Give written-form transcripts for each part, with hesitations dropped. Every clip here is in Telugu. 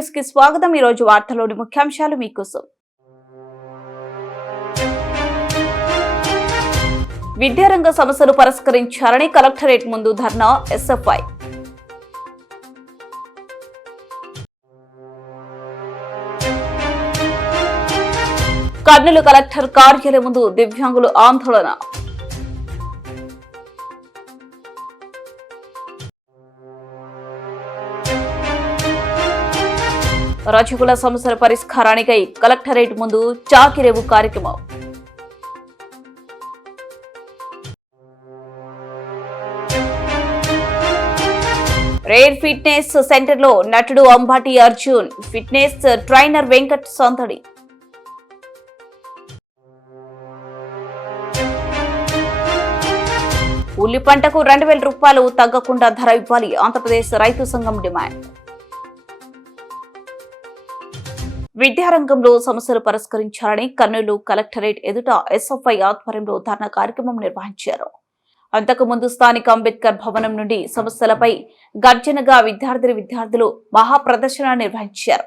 న్యూస్ కి స్వాగతం। ఈ రోజు వార్తలోని ముఖ్యాంశాలు మీకోసం। విద్యారంగ సమస్యలు పరిష్కరించాలని కలెక్టరేట్ ముందు ధర్నా ఎస్ఎఫ్ఐ। కర్నూలు కలెక్టర్ కార్యాలయం ముందు దివ్యాంగులు ఆందోళన। రజకుల సమస్యల పరిష్కారానికై కలెక్టరేట్ ముందు చాకిరేవు కార్యక్రమం। రేర్ ఫిట్నెస్ సెంటర్ లో నటుడు అంబాటి అర్జున్, ఫిట్నెస్ ట్రైనర్ వెంకట్ సందడి। ఉల్లి పంటకు 2000 రూపాయలు తగ్గకుండా ధర ఇవ్వాలి, ఆంధ్రప్రదేశ్ రైతు సంఘం డిమాండ్। విద్యారంగంలో సమస్యలు పరిష్కరించాలని కర్నూలు కలెక్టరేట్ ఎదుట ఎస్ఎఫ్ఐ ఆధ్వర్యంలో ధర్నా కార్యక్రమం నిర్వహించారు। అంతకుముందు స్థానిక అంబేద్కర్ భవనం నుండి సమస్యలపై గర్జనగా విద్యార్థులు మహాప్రదర్శన నిర్వహించారు।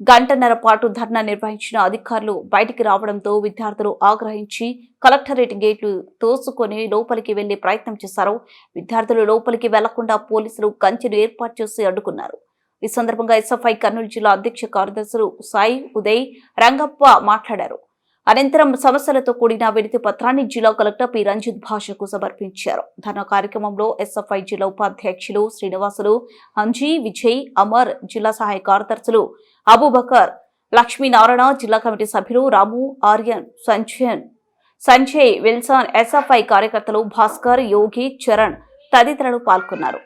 గంటన్నర పాటు ధర్నా నిర్వహించిన అధికారులు బయటికి రావడంతో విద్యార్థులు ఆగ్రహించి కలెక్టరేట్ గేట్లు తోసుకొని లోపలికి వెళ్లే ప్రయత్నం చేశారు। విద్యార్థులు లోపలికి వెళ్లకుండా పోలీసులు కంచెను ఏర్పాటు చేసి అడ్డుకున్నారు। ఈ సందర్భంగా ఎస్ఎఫ్ఐ కర్నూలు జిల్లా అధ్యక్ష కార్యదర్శులు సాయి ఉదయ్ రంగప్ప మాట్లాడారు। అనంతరం సమస్యలతో కూడిన వినతి పత్రాన్ని జిల్లా కలెక్టర్ పి రంజిత్ భాషకు సమర్పించారు। ధర్నా కార్యక్రమంలో ఎస్ఎఫ్ఐ జిల్లా ఉపాధ్యక్షులు శ్రీనివాసులు, హంజీ, విజయ్, అమర్, జిల్లా సహాయ కార్యదర్శులు అబూబకర్, లక్ష్మీనారాయణ, జిల్లా కమిటీ సభ్యులు రాము, ఆర్యన్, సంజయ్, విల్సన్, ఎస్ఎఫ్ఐ కార్యకర్తలు భాస్కర్, యోగి, చరణ్ తదితరులు పాల్గొన్నారు।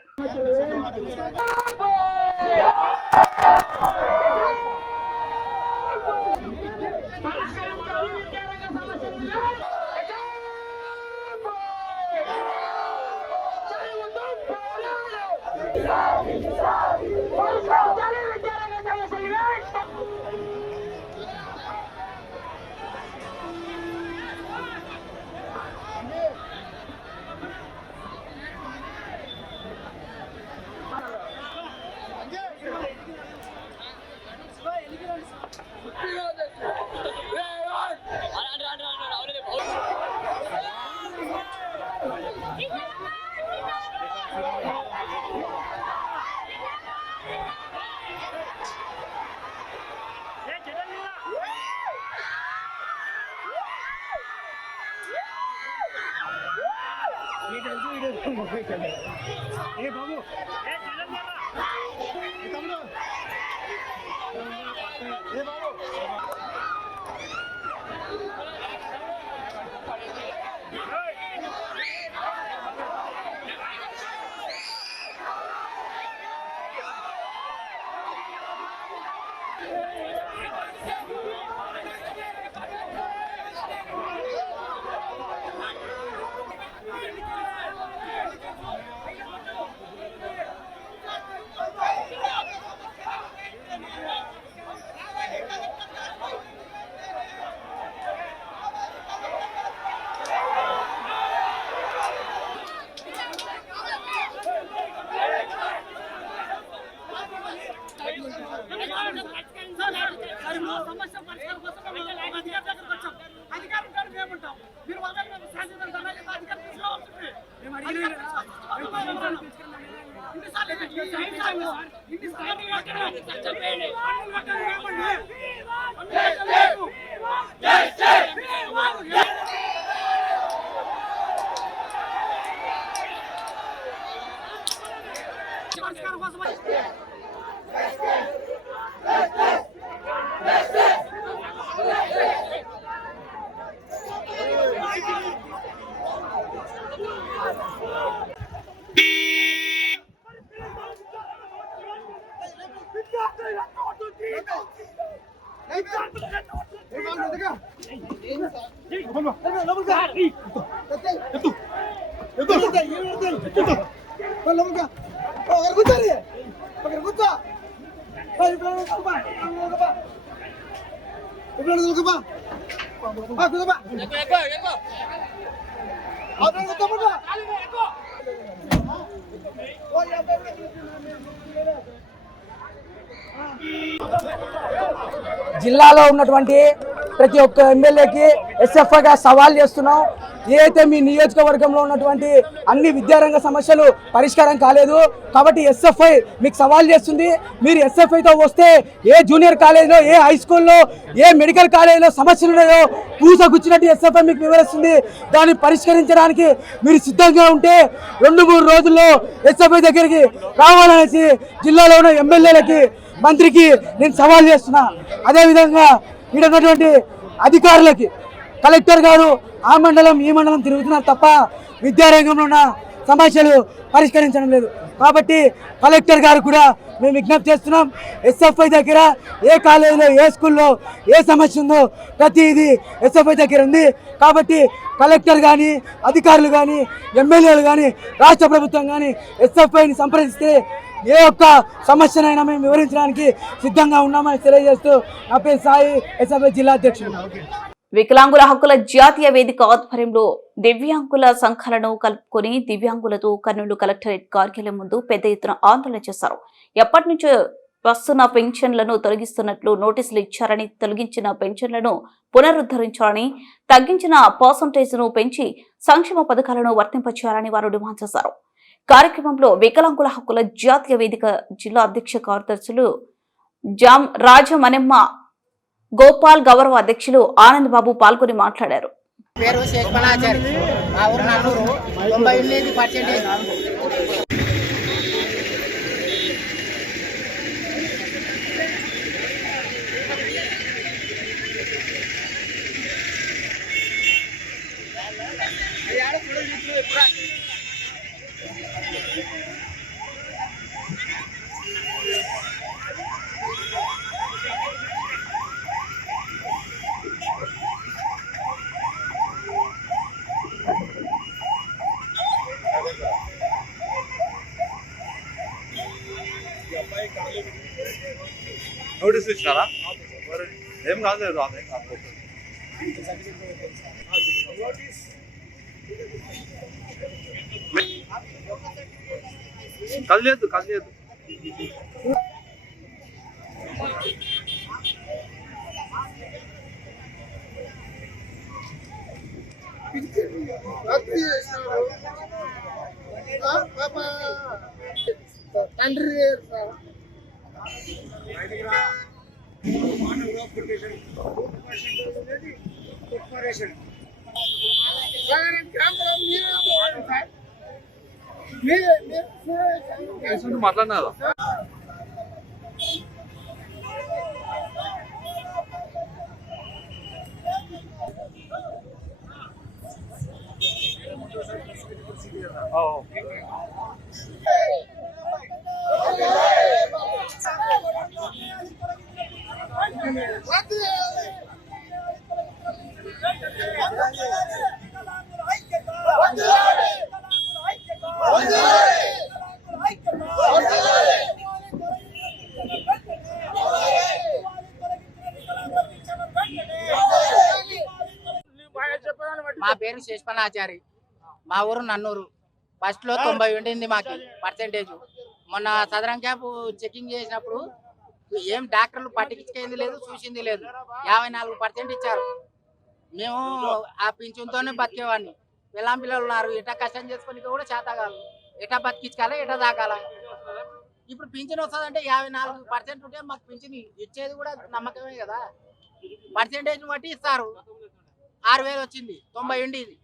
ఏ బాబు ఏ తమ్ముడు ఏ బాబు జిల్లాలో ఉన్నటువంటి ప్రతి ఒక్క ఎమ్మెల్యేకి ఎస్ఎఫ్ఐగా సవాల్ చేస్తున్నాం. ఏదైతే మీ నియోజకవర్గంలో ఉన్నటువంటి అన్ని విద్యారంగ సమస్యలు పరిష్కారం కాలేదు కాబట్టి ఎస్ఎఫ్ఐ మీకు సవాల్ చేస్తుంది. మీరు ఎస్ఎఫ్ఐతో వస్తే ఏ జూనియర్ కాలేజీలో, ఏ హై స్కూల్లో, ఏ మెడికల్ కాలేజీలో సమస్యలు ఉన్నాయో పూసగుచ్చినట్టు ఎస్ఎఫ్ఐ మీకు వివరిస్తుంది. దాన్ని పరిష్కరించడానికి మీరు సిద్ధంగా ఉంటే 2-3 రోజుల్లో ఎస్ఎఫ్ఐ దగ్గరికి రావాలనేసి జిల్లాలో ఉన్న ఎమ్మెల్యేలకి, మంత్రికి నేను సవాల్ చేస్తున్నా. అదేవిధంగా ఇక్కడ ఉన్నటువంటి అధికారులకి, కలెక్టర్ గారు ఆ మండలం ఈ మండలం తిరుగుతున్నారు తప్ప విద్యారంగంలో ఉన్న సమస్యలు పరిష్కరించడం లేదు. కాబట్టి కలెక్టర్ గారు కూడా మేము విజ్ఞప్తి చేస్తున్నాం, ఎస్ఎఫ్ఐ దగ్గర ఏ కాలేజీలో, ఏ స్కూల్లో ఏ సమస్య ఉందో ప్రతిదీ ఎస్ఎఫ్ఐ దగ్గర ఉంది. కాబట్టి కలెక్టర్ కానీ, అధికారులు కానీ, ఎమ్మెల్యేలు కానీ, రాష్ట్ర ప్రభుత్వం కానీ ఎస్ఎఫ్ఐని సంప్రదిస్తే ఏ ఒక్క సమస్యనైనా మేము వివరించడానికి సిద్ధంగా ఉన్నామని తెలియజేస్తూ నా పేరు సాయి, ఎస్ఎఫ్ఐ జిల్లా అధ్యక్షుడు. వికలాంగుల హక్కుల జాతీయ వేదిక ఆధ్వర్యంలో దివ్యాంగుల సంఘాలను కలుపుకొని దివ్యాంగులతో కర్నూలు కలెక్టరేట్ కార్యాలయం ముందు పెద్ద ఎత్తున ఆందోళన చేశారు. ఎప్పటి నుంచో వస్తున్న పెన్షన్లను తొలగిస్తున్నట్లు నోటీసులు ఇచ్చారని, తొలగించిన పెన్షన్లను పునరుద్ధరించాలని, తగ్గించిన పర్సంటేజ్ను పెంచి సంక్షేమ పథకాలను వర్తింపచేయాలని వారు డిమాండ్ చేశారు. కార్యక్రమంలో వికలాంగుల హక్కుల జాతీయ వేదిక జిల్లా అధ్యక్ష కార్యదర్శులు జామ్ రాజమనెమ్మ, గోపాల్, గౌరవ అధ్యక్షులు ఆనంద్ బాబు పాల్గొని మాట్లాడారు. పేరు శేషమలాచారి, మా ఊరు నన్నూరు. 98% నోటీస్ ఇచ్చినారా? ఏం కాలేదు. కదలేదు. మాట్లాడినారా? మా పేరు శేషమలాచారి, మా ఊరు నన్నూరు. ఫస్ట్ లో 90 ఉండింది మాకు పర్సెంటేజ్. మొన్న సదరం క్యాంప్ చెకింగ్ చేసినప్పుడు ఏం డాక్టర్లు పట్టించుకేంది లేదు, చూసింది లేదు. 54% ఇచ్చారు. మేము ఆ పింఛన్తోనే బతికేవాడిని. పిల్లం పిల్లలు ఉన్నారు, ఎటా కష్టం చేసుకొని కూడా చేతగాలు, ఎటా బతికించుకోవాలి, ఎటా దాకాల. ఇప్పుడు పింఛన్ వస్తుందంటే 54% ఉంటే మాకు పింఛన్ ఇచ్చేది కూడా నమ్మకమే కదా. పర్సెంటేజ్ బట్టి ఇస్తారు. 6000 వచ్చింది, 90 ఉండేది.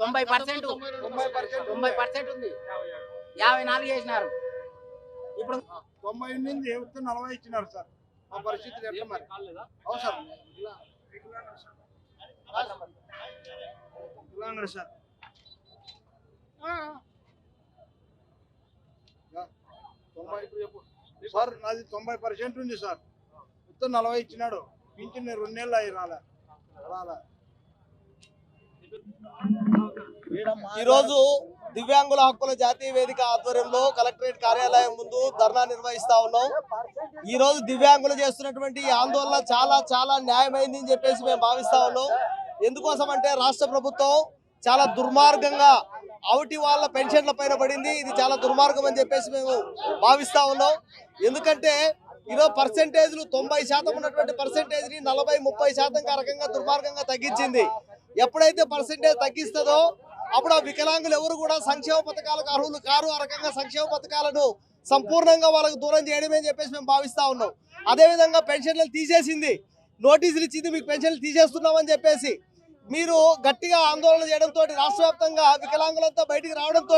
90% ఉంది, 54 చేసినారు. ఇప్పుడు 90 నుండి 40 ఇచ్చినారు సార్. ఆ పరిస్థితి ఎట్లా మరి? అవసరం సార్. సార్ నాది 90% ఉంది సార్. మొత్తం 40 ఇచ్చినాడు. పింఛన్ 2 నెలలు అయ్యి రాలే. ఈరోజు దివ్యాంగుల హక్కుల జాతీయ వేదిక ఆధ్వర్యంలో కలెక్టరేట్ కార్యాలయం ముందు ధర్నా నిర్వహిస్తా ఉన్నాం. ఈ రోజు దివ్యాంగులు చేస్తున్నటువంటి ఆందోళన చాలా చాలా న్యాయమైంది అని చెప్పేసి మేము భావిస్తా ఉన్నాం. ఎందుకోసం అంటే రాష్ట్ర ప్రభుత్వం చాలా దుర్మార్గంగా అవుటి వాళ్ళ పెన్షన్ల పైన పడింది. ఇది చాలా దుర్మార్గం అని చెప్పేసి మేము భావిస్తా ఉన్నాం. ఎందుకంటే ఈరోజు పర్సెంటేజ్లు 90% ఉన్నటువంటి పర్సెంటేజ్ని 40-30% రకంగా దుర్మార్గంగా తగ్గించింది. ఎప్పుడైతే పర్సెంటేజ్ తగ్గిస్తుందో అప్పుడు ఆ వికలాంగులు ఎవరు కూడా సంక్షేమ పథకాలకు అర్హులు కారు. ఆ రకంగా సంక్షేమ పథకాలను సంపూర్ణంగా వాళ్ళకు దూరం చేయడమే అని చెప్పేసి మేము భావిస్తా ఉన్నాం. అదేవిధంగా పెన్షన్లు తీసేసింది, నోటీసులు ఇచ్చింది, మీకు పెన్షన్లు తీసేస్తున్నామని చెప్పేసి మీరు గట్టిగా ఆందోళన చేయడంతో రాష్ట్ర వ్యాప్తంగా వికలాంగులంతా బయటికి రావడంతో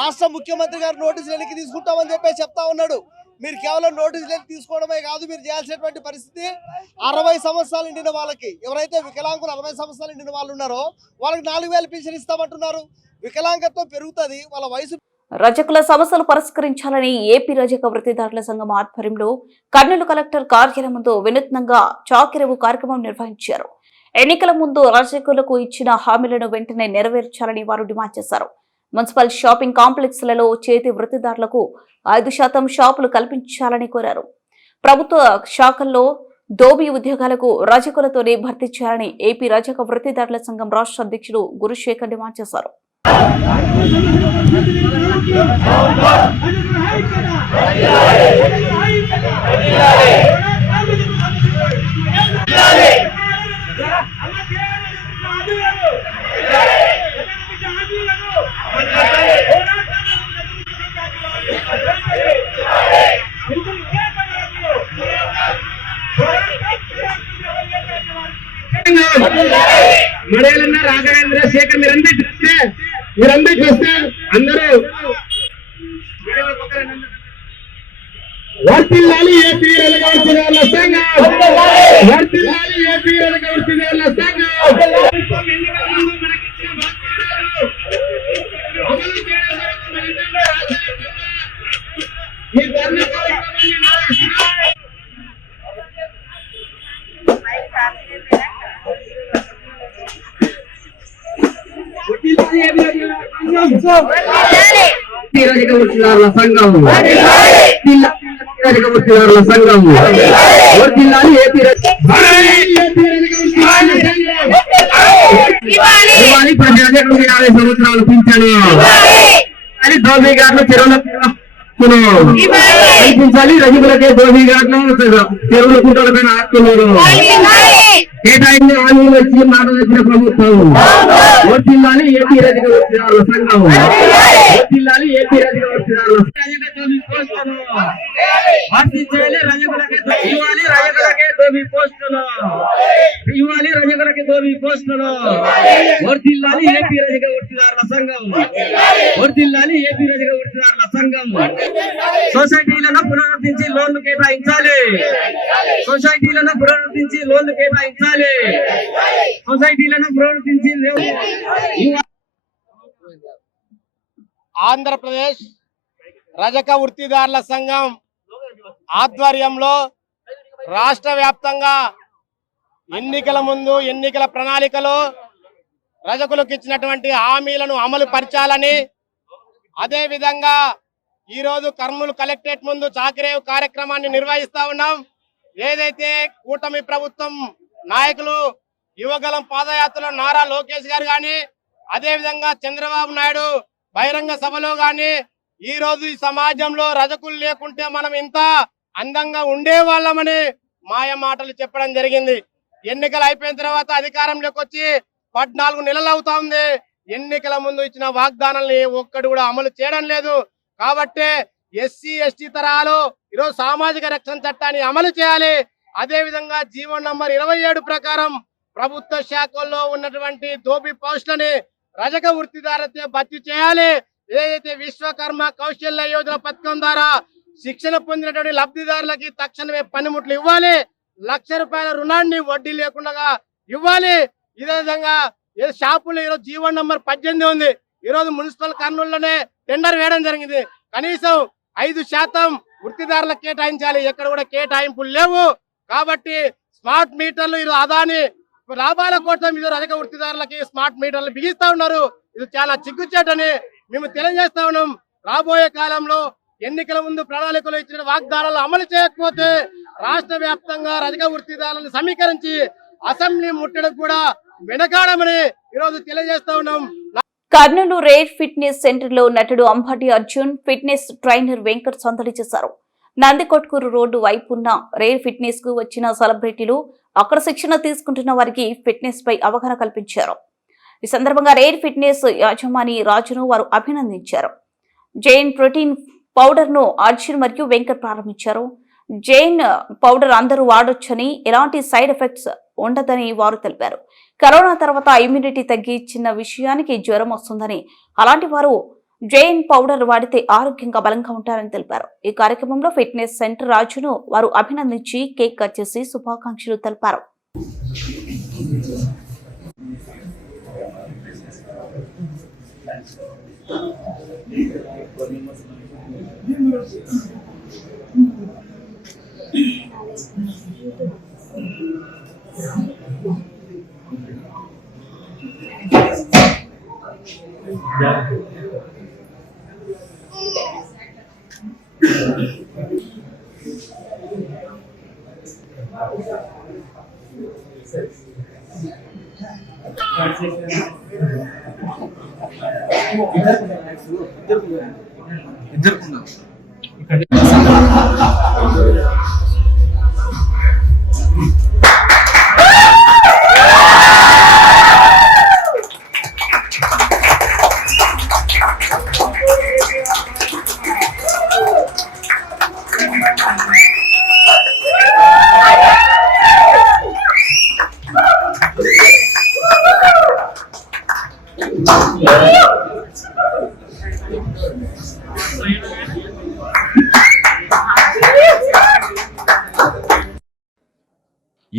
రాష్ట్ర ముఖ్యమంత్రి గారు నోటీసులు వెనక్కి తీసుకుంటామని చెప్పేసి చెప్తా ఉన్నాడు. మీరు కేవలం నోటీసులు తీసుకోవడమే కాదు, మీరు చేయాల్సినటువంటి పరిస్థితి 60 సంవత్సరాలు నిండిన వాళ్ళకి, ఎవరైతే వికలాంగులు 60 సంవత్సరాలు నిండిన వాళ్ళు ఉన్నారో వాళ్ళకి 4000 పెన్షన్ ఇస్తామంటున్నారు. వికలాంగత్వం పెరుగుతుంది, వాళ్ళ వయసు. రజకుల సమస్యలు పరిష్కరించాలని ఏపీ రజక వృత్తిదారుల సంఘం ఆధ్వర్యంలో కర్నూలు కలెక్టర్ కార్యాలయం ముందు వినూత్నంగా చాకిరేవు కార్యక్రమం నిర్వహించారు. ఎన్నికల ముందు రజకులకు ఇచ్చిన హామీలను వెంటనే నెరవేర్చాలని వారు డిమాండ్ చేశారు. మున్సిపల్ షాపింగ్ కాంప్లెక్స్లలో చేతి వృత్తిదారులకు 5% షాపులు కల్పించాలని కోరారు. ప్రభుత్వ శాఖల్లో దోబీ ఉద్యోగాలకు రజకులతోనే భర్తీ చేయాలని ఏపీ రజక వృత్తిదారుల సంఘం రాష్ట్ర అధ్యక్షుడు గురుశేఖర్ డిమాండ్ చేశారు. మడేలన్న రాఘవేంద్ర శేఖర్ మీరందరూ వస్తే అందరూ వర్తిల్లాలి ఏపీ రజక వృత్తిదారుల సంఘం, వర్తిల్లాలి ఏపీ రజక వృత్తిదారుల సంఘం. ఈ ధర్నా కార్యక్రమాన్ని నిర్వహిస్తున్నాం. రజక వృత్తిదారుల సంఘం, రజక వృత్తిదారుల సంఘం, వర్తిల్లాలి ఏపీ ప్రతి రజకులకు 50 సంవత్సరాలు పింఛను అని దోబీ ఘాట్లు కల్పించాలి. రజకులకే దోబీ ఘాట్లు చెరువుల కుంటల పైన ఆడుతున్నారు. కేటాయించి హామీలు వచ్చి మాట వచ్చిన ప్రభుత్వం. వర్తిల్లాలి ఏపీ రజక వృత్తిదారుల సంఘం, వర్తిల్లాలి ఏపీ రజక వృత్తిదారుల వర్తించాలి. రజకులకే ఇవ్వాలి, రజకులకే దోబీ పోస్టులు ఇవ్వాలి, రజకులకే దోబీ పోస్టులు. వర్తిల్లాలి ఏపీ రజక వృత్తిదారుల సంఘం, వర్తిల్లాలి ఏపీ రజక వృత్తిదారుల సంఘం. సొసైటీలను పునరుద్ధరించి లోన్లు కేటాయించాలి, సొసైటీలను పునరుద్ధరించి లోన్లు కేటాయించాలి, సొసైటీలను పునరుద్ధరించి. ఆంధ్రప్రదేశ్ రజక వృత్తిదారుల సంఘం ఆధ్వర్యంలో రాష్ట్ర వ్యాప్తంగా ఎన్నికల ముందు ఎన్నికల ప్రణాళికలో రజకులకు ఇచ్చినటువంటి హామీలను అమలు పరచాలని, అదే విధంగా ఈరోజు కర్నూలు కలెక్టరేట్ ముందు చాకిరేవు కార్యక్రమాన్ని నిర్వహిస్తా ఉన్నాం. ఏదైతే కూటమి ప్రభుత్వం నాయకులు యువగలం పాదయాత్రలో నారా లోకేష్ గారు గాని, అదే విధంగా చంద్రబాబు నాయుడు బహిరంగ సభలో గాని, ఈ రోజు ఈ సమాజంలో రజకులు లేకుంటే మనం ఇంత అందంగా ఉండేవాళ్ళమని మాయ మాటలు చెప్పడం జరిగింది. ఎన్నికలు అయిపోయిన తర్వాత అధికారంలోకి వచ్చి 14 నెలలు అవుతా ఉంది. ఎన్నికల ముందు ఇచ్చిన వాగ్దానాలని ఒక్కడు కూడా అమలు చేయడం లేదు. కాబట్టి ఎస్సీ ఎస్టీ తరహాలో ఈరోజు సామాజిక రక్షణ చట్టాన్ని అమలు చేయాలి. అదే విధంగా జీవో నంబర్ 27 ప్రకారం ప్రభుత్వ శాఖల్లో ఉన్నటువంటి దోబీ పోస్టులని రజక వృత్తిదారులతో భర్తీ చేయాలి. ఏదైతే విశ్వకర్మ కౌశల్య యోజన పథకం ద్వారా శిక్షణ పొందినటువంటి లబ్ధిదారులకి తక్షణమే పనిముట్లు ఇవ్వాలి. ₹1,00,000 రుణాన్ని వడ్డీ లేకుండా ఇవ్వాలి. ఇదే విధంగా షాపులు ఈరోజు జీవో నంబర్ 18 ఉంది. ఈరోజు మున్సిపల్ కర్నూలులోనే టెండర్ వేయడం జరిగింది. కనీసం 5% వృత్తిదారులకు కేటాయించాలి. ఎక్కడ కూడా కేటాయింపులు లేవు. కాబట్టి స్మార్ట్ మీటర్లు ఈరోజు అదాని లాభాల కోసం ఇది రజక వృత్తిదారులకి స్మార్ట్ మీటర్లు బిగిస్తా ఉన్నారు. ఇది చాలా చిగ్గుచేటని మేము తెలియజేస్తా ఉన్నాం. రాబోయే కాలంలో ఎన్నికల ముందు ప్రణాళికలు ఇచ్చిన వాగ్దానాలు అమలు చేయకపోతే రాష్ట్ర వ్యాప్తంగా రజక వృత్తిదారులను సమీకరించి అసెంబ్లీ ముట్టడం కూడా వెనకాడమని ఈరోజు తెలియజేస్తా ఉన్నాం. కర్నూలు రేర్ ఫిట్నెస్ సెంటర్ లో నటుడు అంబాటి అర్జున్, ఫిట్నెస్ ట్రైనర్ వెంకట్ సందడి చేశారు. నందికొట్కూరు రోడ్డు వైపున్న రేర్ ఫిట్నెస్ కు వచ్చిన సెలబ్రిటీలు అక్కడ శిక్షణ తీసుకుంటున్న వారికి ఫిట్నెస్ పై అవగాహన కల్పించారు. ఈ సందర్భంగా రేర్ ఫిట్నెస్ యాజమాని రాజును వారు అభినందించారు. జైన్ ప్రోటీన్ పౌడర్ ను అర్జున్ మరియు వెంకట్ ప్రారంభించారు. జైన్ పౌడర్ అందరూ వాడొచ్చని, ఎలాంటి సైడ్ ఎఫెక్ట్స్ ఉండదని వారు తెలిపారు. కరోనా తర్వాత ఇమ్యూనిటీ తగ్గి చిన్న విషయానికి జ్వరం వస్తుందని, అలాంటి వారు జైన్ పౌడర్ వాడితే ఆరోగ్యంగా బలంగా ఉంటారని తెలిపారు. ఈ కార్యక్రమంలో ఫిట్నెస్ సెంటర్ రాజును వారు అభినందించి కేక్ కట్ చేసి శుభాకాంక్షలు తెలిపారు.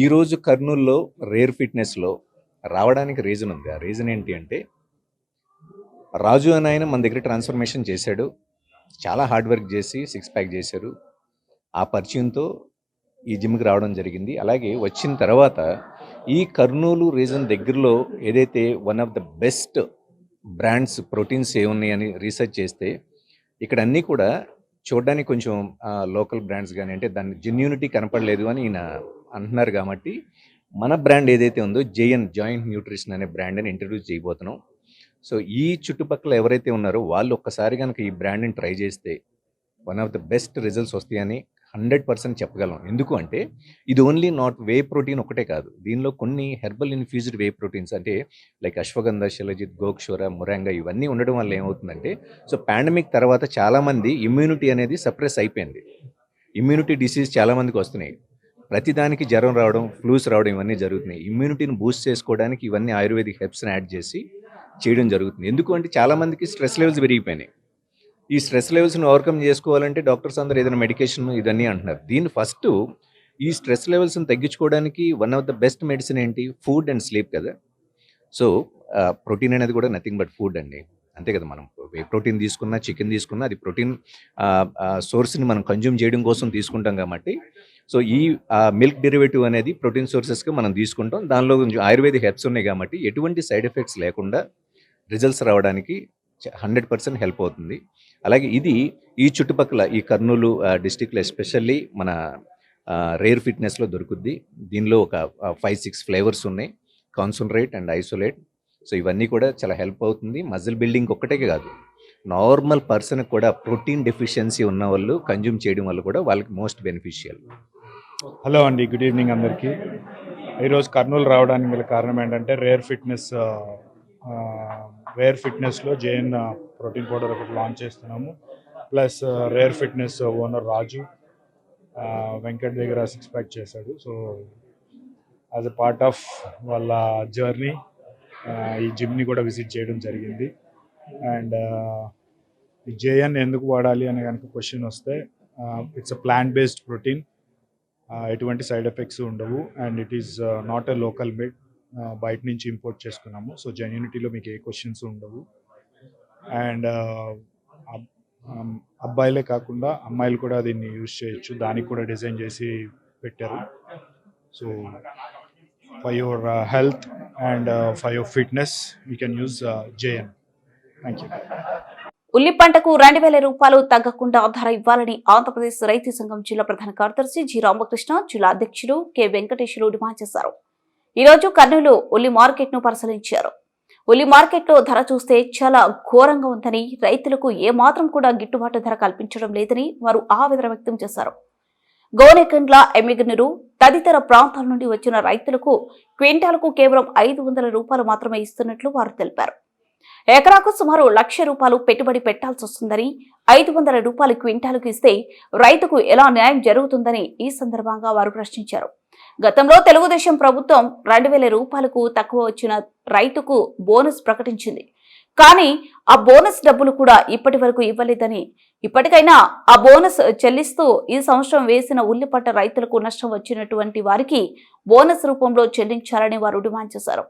ఈరోజు కర్నూలులో రేర్ ఫిట్నెస్లో రావడానికి రీజన్ ఉంది. ఆ రీజన్ ఏంటి అంటే, రాజు అని ఆయన మన దగ్గర ట్రాన్స్ఫర్మేషన్ చేశాడు. చాలా హార్డ్ వర్క్ చేసి 6 ప్యాక్ చేశారు. ఆ పరిచయంతో ఈ జిమ్కి రావడం జరిగింది. అలాగే వచ్చిన తర్వాత ఈ కర్నూలు రీజన్ దగ్గరలో ఏదైతే one of the best brands proteins ఏమున్నాయని రీసెర్చ్ చేస్తే ఇక్కడ అన్నీ కూడా చూడడానికి కొంచెం లోకల్ బ్రాండ్స్ కానీ, అంటే దాని జెన్యూనిటీ కనపడలేదు అని ఈయన అంటున్నారు. కాబట్టి మన బ్రాండ్ ఏదైతే ఉందో జేఎన్ జాయింట్ న్యూట్రిషన్ అనే బ్రాండ్ని ఇంట్రడ్యూస్ చేయబోతున్నాం. సో ఈ చుట్టుపక్కల ఎవరైతే ఉన్నారో వాళ్ళు ఒక్కసారి కనుక ఈ బ్రాండ్ని ట్రై చేస్తే one of the best results వస్తాయని 100% చెప్పగలం. ఎందుకు అంటే ఇది ఓన్లీ నాట్ వే ప్రోటీన్ ఒకటే కాదు, దీనిలో కొన్ని హెర్బల్ ఇన్ఫ్యూజ్డ్ వే ప్రోటీన్స్ అంటే లైక్ అశ్వగంధ, శిలజిత్, గోక్షోర, మురాంగా ఇవన్నీ ఉండడం వల్ల ఏమవుతుందంటే, సో పాండమిక్ తర్వాత చాలామంది ఇమ్యూనిటీ అనేది సప్రెస్ అయిపోయింది. ఇమ్యూనిటీ డిసీజ్ చాలామందికి వస్తున్నాయి. ప్రతిదానికి జ్వరం రావడం, ఫ్లూస్ రావడం ఇవన్నీ జరుగుతున్నాయి. ఇమ్యూనిటీని బూస్ట్ చేసుకోవడానికి ఇవన్నీ ఆయుర్వేదిక్ హెర్బ్స్ని యాడ్ చేసి చేయడం జరుగుతుంది. ఎందుకు అంటే చాలామందికి స్ట్రెస్ లెవెల్స్ పెరిగిపోయినాయి. ఈ స్ట్రెస్ లెవెల్స్ని ఓవర్కమ్ చేసుకోవాలంటే డాక్టర్స్ అందరూ ఏదైనా మెడికేషన్ ఇదన్నీ అంటున్నారు. దీన్ని ఫస్ట్ ఈ స్ట్రెస్ లెవెల్స్ని తగ్గించుకోవడానికి one of the best medicine ఏంటి? ఫుడ్ అండ్ స్లీప్ కదా. సో ప్రోటీన్ అనేది కూడా నథింగ్ బట్ ఫుడ్ అండి, అంతే కదా. మనం వే ప్రోటీన్ తీసుకున్నా, చికెన్ తీసుకున్నా అది ప్రోటీన్ సోర్స్ని మనం కన్జ్యూమ్ చేయడం కోసం తీసుకుంటాం. కాబట్టి సో ఈ మిల్క్ డెరివేటివ్ అనేది ప్రోటీన్ సోర్సెస్గా మనం తీసుకుంటాం. దానిలో కొంచెం ఆయుర్వేదిక్ హెర్బ్స్ ఉన్నాయి కాబట్టి ఎటువంటి సైడ్ ఎఫెక్ట్స్ లేకుండా రిజల్ట్స్ రావడానికి 100% హెల్ప్ అవుతుంది. అలాగే ఇది ఈ చుట్టుపక్కల ఈ కర్నూలు డిస్టిక్లో ఎస్పెషల్లీ మన రేర్ ఫిట్నెస్లో దొరుకుద్ది. దీనిలో ఒక 5-6 ఫ్లేవర్స్ ఉన్నాయి, కాన్సన్ట్రేట్ అండ్ ఐసోలేట్. సో ఇవన్నీ కూడా చాలా హెల్ప్ అవుతుంది. మజిల్ బిల్డింగ్ ఒక్కటే కాదు, నార్మల్ పర్సన్కి కూడా ప్రోటీన్ డెఫిషియన్సీ ఉన్న వాళ్ళు కన్జ్యూమ్ చేయడం వల్ల కూడా వాళ్ళకి మోస్ట్ బెనిఫిషియల్. హలో అండి, గుడ్ ఈవినింగ్ అందరికీ. ఈరోజు కర్నూలు రావడానికి గల కారణం ఏంటంటే రేర్ ఫిట్నెస్లో జేఎన్ ప్రోటీన్ పౌడర్ ఒకటి లాంచ్ చేస్తున్నాము. ప్లస్ రేర్ ఫిట్నెస్ ఓనర్ రాజు వెంకట్ దగ్గర 6 ప్యాక్ చేశాడు. So as a part of వాళ్ళ జర్నీ ఈ జిమ్ని కూడా విజిట్ చేయడం జరిగింది. అండ్ ఈ జేఎన్ ఎందుకు వాడాలి అనే కనుక క్వశ్చన్ వస్తే, it's a plant based protein, ఎటువంటి సైడ్ ఎఫెక్ట్స్ ఉండవు. And it is not a local made, బయట నుంచి ఇంపోర్ట్ చేసుకున్నాము. సో జెన్యూనిటీలో మీకు ఏ క్వశ్చన్స్ ఉండవు. అండ్ అబ్బాయిలే కాకుండా అమ్మాయిలు కూడా దీన్ని యూజ్ చేయొచ్చు, దానికి కూడా డిజైన్ చేసి పెట్టారు. So for your health and for your fitness you can use JN. Thank you. ఉల్లి పంటకు 2,000 రూపాయలు తగ్గకుండా ధర ఇవ్వాలని ఆంధ్రప్రదేశ్ రైతు సంఘం జిల్లా ప్రధాన కార్యదర్శి జి రామకృష్ణ, జిల్లా అధ్యక్షుడు కె వెంకటేశ్వరులు డిమాండ్ చేశారు. ఈ రోజు కర్నూలు ఉల్లి మార్కెట్ ను పరిశీలించారు. ఉల్లి మార్కెట్లో ధర చూస్తే చాలా ఘోరంగా ఉందని, రైతులకు ఏమాత్రం కూడా గిట్టుబాటు ధర కల్పించడం లేదని వారు ఆవేదన వ్యక్తం చేశారు. గోనెకండ్ల, ఎమ్మిగనూరు తదితర ప్రాంతాల నుండి వచ్చిన రైతులకు క్వింటాలకు కేవలం 500 రూపాయలు మాత్రమే ఇస్తున్నట్లు వారు తెలిపారు. ఎకరాకు సుమారు ₹1,00,000 పెట్టుబడి పెట్టాల్సి వస్తుందని, 500 రూపాయలు క్వింటాలకు ఇస్తే రైతుకు ఎలా న్యాయం జరుగుతుందని ఈ సందర్భంగా వారు ప్రశ్నించారు. గతంలో తెలుగుదేశం ప్రభుత్వం 2,000 రూపాయలకు తక్కువ వచ్చిన రైతుకు బోనస్ ప్రకటించింది. కానీ ఆ బోనస్ డబ్బులు కూడా ఇప్పటి వరకు ఇవ్వలేదని, ఇప్పటికైనా ఆ బోనస్ చెల్లిస్తూ ఈ సంవత్సరం వేసిన ఉల్లి పంట రైతులకు నష్టం వచ్చినటువంటి వారికి బోనస్ రూపంలో చెల్లించాలని వారు డిమాండ్ చేశారు.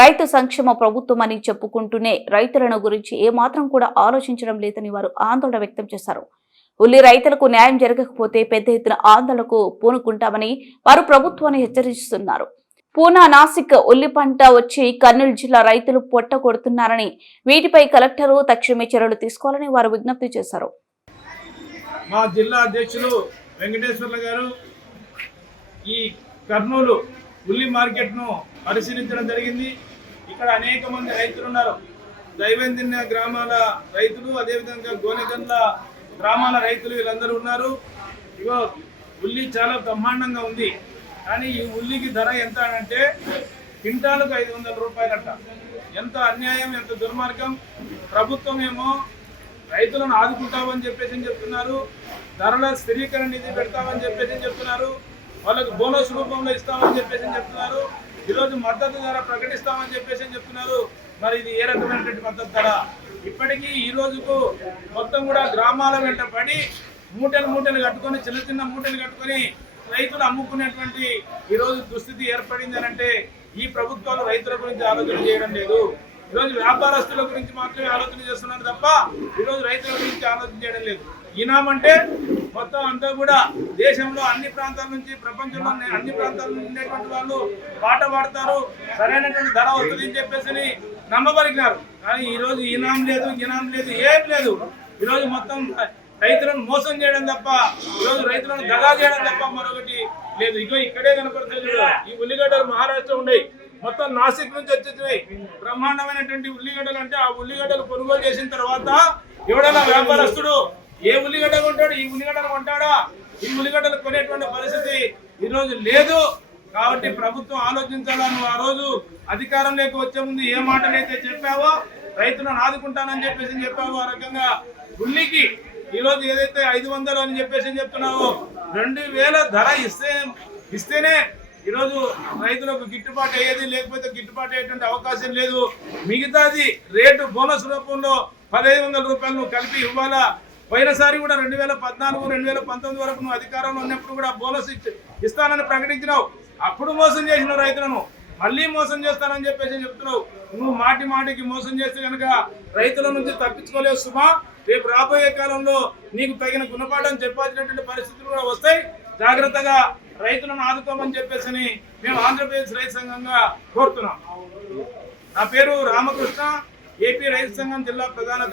రైతు సంక్షేమ ప్రభుత్వం అని చెప్పుకుంటూనే రైతులను గురించి ఏమాత్రం కూడా ఆలోచించడం లేదని వారు ఆందోళన వ్యక్తం చేశారు. ఉల్లి రైతులకు న్యాయం జరగకపోతే పెద్ద ఎత్తున ఆందోళనకు పూనుకుంటామని వారు ప్రభుత్వాన్ని హెచ్చరిస్తున్నారు. పూనా, నాసిక్ ఉల్లి పంట వచ్చి కర్నూలు జిల్లా రైతులు పొట్ట కొడుతున్నారని, వీటిపై కలెక్టరు తక్షణమే చర్యలు తీసుకోవాలని వారు విజ్ఞప్తి చేశారు. మా జిల్లా అధ్యక్షులు వెంకటేశ్వర్ల గారు ఈ కర్నూలు ఉల్లి మార్కెట్ను పరిశీలించడం జరిగింది. ఇక్కడ అనేక మంది రైతులు ఉన్నారు. దైవందిన్య గ్రామాల రైతులు, అదేవిధంగా గోనెగండ్ల గ్రామాల రైతులు వీళ్ళందరూ ఉన్నారు. ఇగో ఉల్లి చాలా బ్రహ్మాండంగా ఉంది. కానీ ఈ ఉల్లికి ధర ఎంత అంటే క్వింటాలకు 500 రూపాయలట. ఎంత అన్యాయం, ఎంత దుర్మార్గం. ప్రభుత్వం ఏమో రైతులను ఆదుకుంటామని చెప్పేసి చెప్తున్నారు, ధరల స్థిరీకరణ నిధి పెడతామని చెప్పేసి చెప్తున్నారు, వాళ్ళకు బోనస్ రూపంలో ఇస్తామని చెప్పేసి చెప్తున్నారు, ఈరోజు మద్దతు ధర ప్రకటిస్తామని చెప్పేసి చెప్తున్నారు. మరి ఇది ఏ రకమైనటువంటి మద్దతు ధర? ఇప్పటికీ ఈ రోజుకు మొత్తం కూడా గ్రామాల వెంట పడి మూటలు కట్టుకొని, చిన్న మూటలు కట్టుకొని రైతులు అమ్ముకునేటువంటి ఈరోజు దుస్థితి ఏర్పడింది అని అంటే ఈ ప్రభుత్వాలు రైతుల గురించి ఆలోచన చేయడం లేదు. ఈరోజు వ్యాపారస్తుల గురించి మాత్రమే ఆలోచన చేస్తున్నారు తప్ప ఈరోజు రైతుల గురించి ఆలోచన చేయడం లేదు. ఈనామంటే మొత్తం అంతా కూడా దేశంలో అన్ని ప్రాంతాల నుంచి, ప్రపంచంలో అన్ని ప్రాంతాల నుంచి ఉండేటువంటి వాళ్ళు పాట పాడతారు, సరైనటువంటి ధర వస్తుంది అని చెప్పేసి నమ్మబలికినారు. కానీ ఈరోజు ఈనాం లేదు, ఏం లేదు. ఈరోజు మొత్తం రైతులను మోసం చేయడం తప్ప, ఈరోజు రైతులను దగా చేయడం తప్ప మరొకటి లేదు. ఇగో ఇక్కడే కనపడుతుంది. ఈ ఉల్లిగడ్డలు మహారాష్ట్ర ఉన్నాయి, మొత్తం నాసిక్ నుంచి వచ్చేసినాయి. బ్రహ్మాండమైనటువంటి ఉల్లిగడ్డలు. అంటే ఆ ఉల్లిగడ్డలు కొనుగోలు చేసిన తర్వాత ఎవడైనా వ్యాపారస్తుడు ఏ ఉల్లిగడ్డ కొంటాడు? ఈ ఉల్లిగడ్డలు కొంటాడా? ఈ ఉల్లిగడ్డలు కొనేటువంటి పరిస్థితి ఈరోజు లేదు. కాబట్టి ప్రభుత్వం ఆలోచించాలా. నువ్వు ఆ రోజు అధికారంలోకి వచ్చే ముందు ఏ మాటలైతే చెప్పావో, రైతులను ఆదుకుంటానని చెప్పేసి చెప్పావో, ఆ రకంగా ఉల్లికి ఈరోజు ఏదైతే 500 అని చెప్పేసి చెప్తున్నావో, 2000 ధర ఇస్తేనే ఈరోజు రైతులకు గిట్టుబాటు అయ్యేది, లేకపోతే గిట్టుబాటు అయ్యేటువంటి అవకాశం లేదు. మిగతాది రేటు బోనస్ రూపంలో 1500 రూపాయలు నువ్వు కలిపి ఇవ్వాలా. పోయినసారి కూడా 2014, 2019 వరకు నువ్వు అధికారంలో ఉన్నప్పుడు కూడా బోనస్ ఇస్తానని ప్రకటించినావు. అప్పుడు మోసం చేసిన రైతులను మళ్ళీ మోసం చేస్తానని చెప్పేసి చెప్తున్నావు. నువ్వు మాటికి మోసం చేస్తే కనుక రైతుల నుంచి తప్పించుకోలేవు సుమా. రేపు రాబోయే కాలంలో నీకు తగిన గుణపాఠం చెప్పాల్సినటువంటి పరిస్థితులు కూడా వస్తాయి. జాగ్రత్తగా రైతులను ఆదుకోమని చెప్పేసి మేము ఆంధ్రప్రదేశ్ రైతు సంఘంగా కోరుతున్నాం. నా పేరు రామకృష్ణ, ఏపీ రైతు సంఘం జిల్లా ప్రధాన